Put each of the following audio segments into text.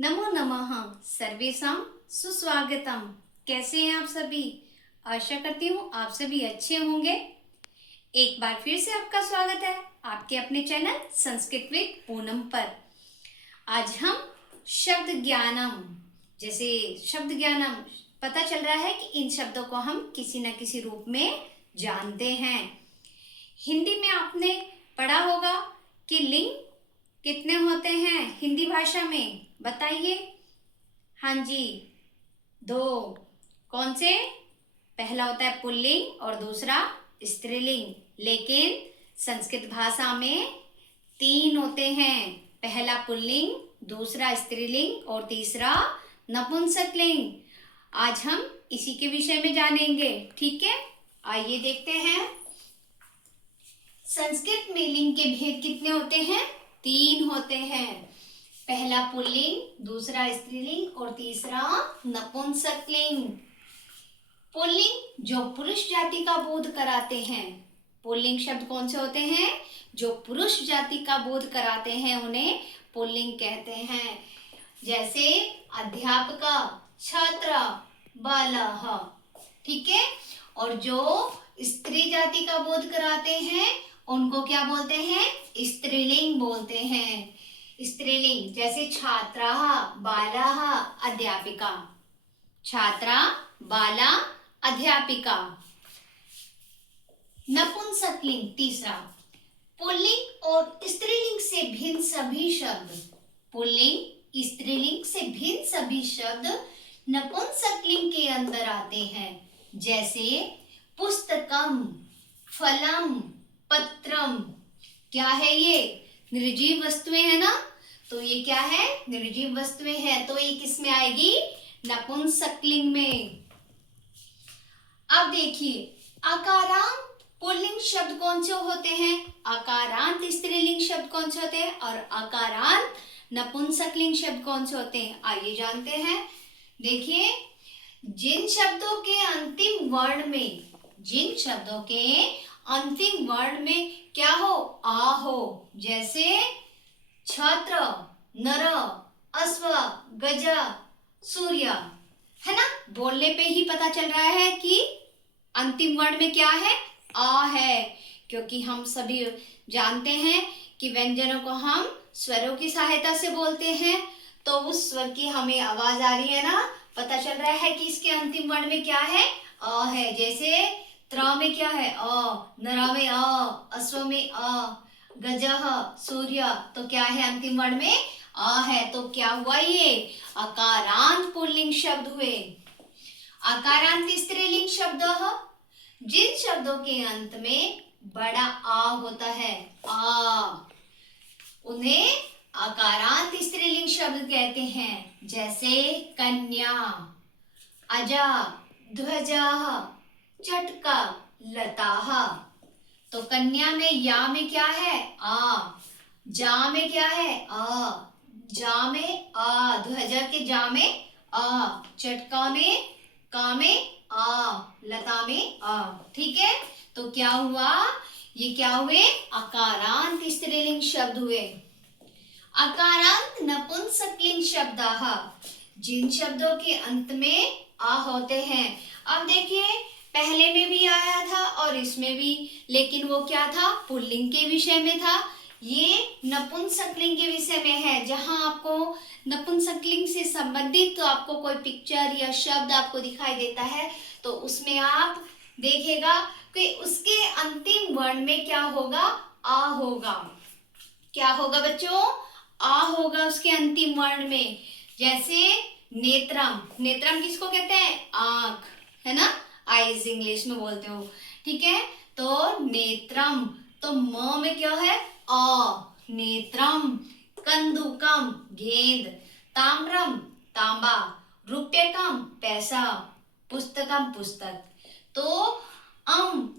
नमो नमः सर्वेषां सुस्वागतम। कैसे हैं आप सभी? आशा करती हूँ आप सभी अच्छे होंगे। एक बार फिर से आपका स्वागत है आपके अपने चैनल संस्कृत विद पूनम पर। आज हम शब्द ज्ञानम, जैसे शब्द ज्ञानम पता चल रहा है कि इन शब्दों को हम किसी न किसी रूप में जानते हैं। हिंदी में आपने पढ़ा होगा कि लिंग कितने होते हैं हिंदी भाषा में, बताइए। हाँ जी, दो। कौन से? पहला होता है पुल्लिंग और दूसरा स्त्रीलिंग। लेकिन संस्कृत भाषा में तीन होते हैं, पहला पुल्लिंग, दूसरा स्त्रीलिंग और तीसरा नपुंसकलिंग। आज हम इसी के विषय में जानेंगे, ठीक है? आइए देखते हैं। संस्कृत में लिंग के भेद कितने होते हैं? तीन होते हैं, पहला पुल्लिंग, दूसरा स्त्रीलिंग और तीसरा नपुंसकलिंग। पुल्लिंग जो पुरुष जाति का बोध कराते हैं। पुल्लिंग शब्द कौन से होते हैं? जो पुरुष जाति का बोध कराते हैं उन्हें पुल्लिंग कहते हैं। जैसे अध्यापका, छात्रा, बालः, ठीक है। और जो स्त्री जाति का बोध कराते हैं उनको क्या बोलते हैं? स्त्रीलिंग बोलते हैं। स्त्रीलिंग जैसे छात्रा, बाला, अध्यापिका। छात्रा, बाला, अध्यापिका। नपुंसकलिंग तीसरा, पुल्लिंग और स्त्रीलिंग से भिन्न सभी शब्द। पुल्लिंग स्त्रीलिंग से भिन्न सभी शब्द नपुंसकलिंग के अंदर आते हैं। जैसे पुस्तकम, फलम, पत्रम। क्या है ये? निर्जीव वस्तुएं है ना, तो ये क्या है? निर्जीव वस्तुएं हैं, तो ये किस में आएगी? नपुंसकलिंग में। अब देखिए, आकारांत पुल्लिंग शब्द कौन से होते हैं, आकारांत स्त्रीलिंग शब्द कौन से होते हैं और आकारांत नपुंसकलिंग शब्द कौन से होते हैं, आइए जानते हैं। देखिए, जिन शब्दों के अंतिम वर्ण में, जिन शब्दों के अंतिम वर्ण में क्या हो? आ हो। जैसे छात्र, नर, अश्व, गज, सूर्य, है ना। बोलने पे ही पता चल रहा है कि अंतिम वर्ण में क्या है? आ है। क्योंकि हम सभी जानते हैं कि व्यंजनों को हम स्वरों की सहायता से बोलते हैं, तो उस स्वर की हमें आवाज आ रही है ना, पता चल रहा है कि इसके अंतिम वर्ण में क्या है? अ है। जैसे त्र में क्या है? अ, नरा में अ, अश्व में अ, गजः, सूर्य, तो क्या है अंतिम वर्ण में? अ है। तो क्या हुआ? ये आकारांत पुल्लिंग शब्द हुए। आकारांत स्त्रीलिंग शब्द, जिन शब्दों के अंत में बड़ा आ होता है, आ, उन्हें आकारांत स्त्रीलिंग शब्द कहते हैं। जैसे कन्या, अजा, ध्वजा, चटका, लता। तो कन्या में या में क्या है? आ। जा में क्या है? आ। जा में आ। ध्वजा के जा में आ। चटका में का में आ। लता में आ। ठीक है, तो क्या हुआ? ये क्या हुए? आकारांत स्त्रीलिंग शब्द हुए। आकारांत नपुंसकलिंग शब्दाः, जिन शब्दों के अंत में आ होते हैं। अब देखिए, पहले में भी आया था और इसमें भी, लेकिन वो क्या था? पुल्लिंग के विषय में था। ये नपुंसकलिंग के विषय में है। जहां आपको नपुंसकलिंग से संबंधित तो आपको कोई पिक्चर या शब्द आपको दिखाई देता है, तो उसमें आप देखेगा कि उसके अंतिम वर्ण में क्या होगा? आ होगा। क्या होगा बच्चों? आ होगा उसके अंतिम वर्ण में। जैसे नेत्रम, नेत्रम किसको कहते हैं? आंख, है ना, आईज इंग्लिश में बोलते हो, ठीक है। तो नेत्रम, तो म में क्या है? अ, नेत्रम। कंदुकम, गेंद। ताम्रम, तांबा। रुपयकम, पैसा। पुस्तकम, पुस्तक। तो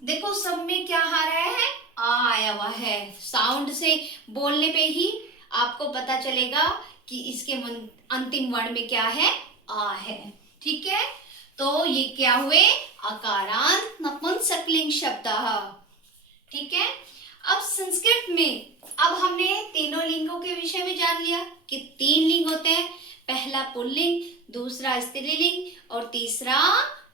देखो सब में क्या आ रहा है? आ आया हुआ है। साउंड से बोलने पे ही आपको पता चलेगा कि इसके अंतिम वर्ण में क्या है? आ है, ठीक है। तो ये क्या हुए? आकारांत नपुंसकलिंग शब्दाः, ठीक है। अब संस्कृत में, अब हमने तीनों लिंगों के विषय में जान लिया कि तीन लिंग होते हैं, पहला पुल्लिंग, दूसरा स्त्रीलिंग और तीसरा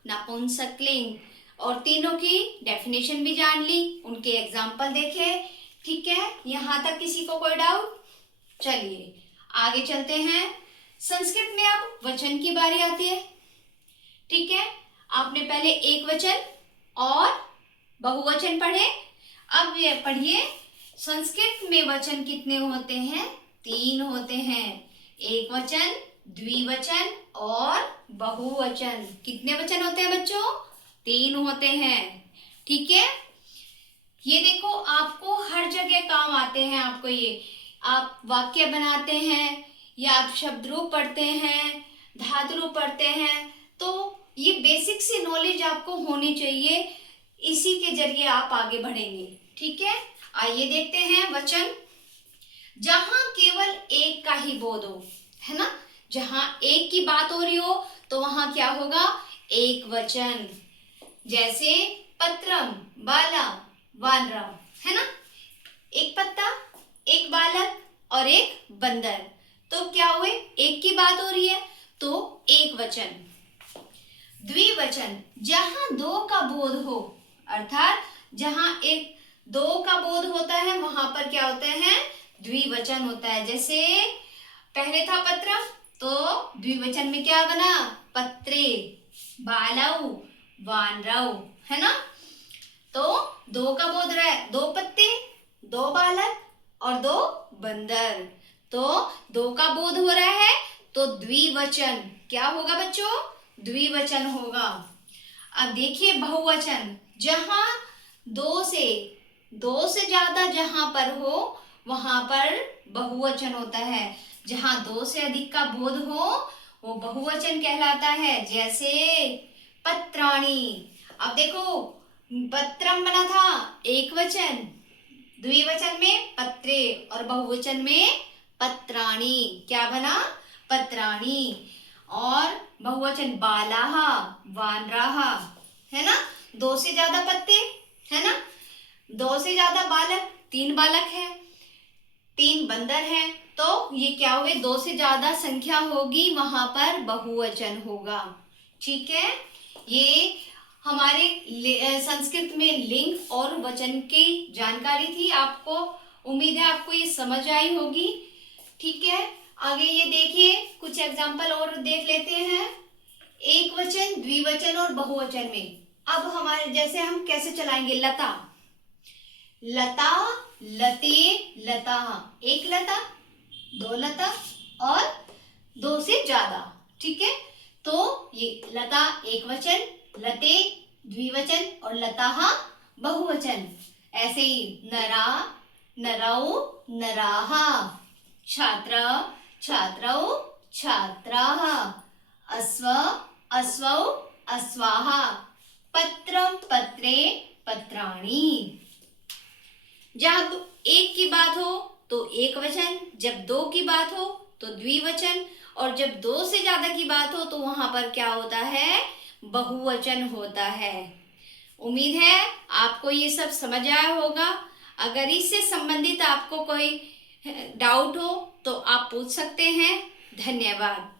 नपुंसकलिंग। और तीनों की डेफिनेशन भी जान ली, उनके एग्जाम्पल देखे। ठीक है, यहाँ तक किसी को कोई डाउट? चलिए आगे चलते हैं। संस्कृत में अब वचन की बारी आती है। ठीक है, आपने पहले एक वचन और बहुवचन पढ़े, अब ये पढ़िए संस्कृत में वचन कितने होते हैं? 3 होते हैं, एक वचन, द्विवचन और बहुवचन। कितने वचन होते हैं बच्चों? 3 होते हैं। ठीक है, ये देखो आपको हर जगह काम आते हैं। आपको ये आप वाक्य बनाते हैं या आप शब्द रूप पढ़ते हैं, धातु रूप पढ़ते हैं, तो ये बेसिक सी नॉलेज आपको होनी चाहिए, इसी के जरिए आप आगे बढ़ेंगे। ठीक है, आइए देखते हैं वचन। जहां केवल एक का ही बोध हो, है ना, जहां एक की बात हो रही हो तो वहां क्या होगा? एक वचन। जैसे पत्रम, बाला, वानरम, है ना, एक पत्ता, एक बालक और एक बंदर, तो क्या हुए? एक की बात हो रही है तो एक वचन। द्विवचन, जहां 2 का बोध हो, अर्थात जहां एक 2 का बोध होता है वहां पर क्या होता है? द्विवचन होता है। जैसे पहले था पत्रम, तो द्विवचन में क्या बना? पत्रे, बालौ, वानरौ, है ना। तो 2 का बोध रहा है, 2 पत्ते, 2 बालक और 2 बंदर, तो 2 का बोध हो रहा है तो द्विवचन क्या होगा बच्चों? द्विवचन होगा। अब देखिए बहुवचन, जहां 2 से ज्यादा जहां पर हो वहां पर बहुवचन होता है। जहां 2 से अधिक का बोध हो वो बहुवचन कहलाता है। जैसे पत्राणि, अब देखो पत्रम बना था एक वचन, द्विवचन में पत्रे और बहुवचन में पत्राणि, क्या बना? पत्राणि। और बहुवचन बालाह, वानराह, है ना, 2 से ज्यादा पत्ते, है ना, 2 से ज्यादा बालक, 3 बालक है, 3 बंदर है, तो ये क्या हुए? 2 से ज्यादा संख्या होगी वहां पर बहुवचन होगा। ठीक है, ये हमारे संस्कृत में लिंग और वचन की जानकारी थी। आपको उम्मीद है आपको ये समझ आई होगी। ठीक है, आगे ये देखिए कुछ एग्जाम्पल और देख लेते हैं। एक वचन, द्विवचन और बहुवचन में अब हमारे जैसे हम कैसे चलाएंगे? लता, लता, लते, लता, एक लता, 2 लता और 2 से ज्यादा। ठीक है, तो ये लता एक वचन, लते द्विवचन और लताः बहुवचन। ऐसे ही नरा, नरौ, नराः, छात्र, छात्रौ, छात्राः, अश्व, अश्वौ, अश्वाः, पत्रम, पत्रे, पत्राणि। जब एक की बात हो तो एक वचन, जब 2 की बात हो तो द्विवचन, और जब 2 से ज्यादा की बात हो तो वहां पर क्या होता है? बहुवचन होता है। उम्मीद है आपको ये सब समझ आया होगा। अगर इससे संबंधित आपको कोई डाउट हो तो आप पूछ सकते हैं। धन्यवाद।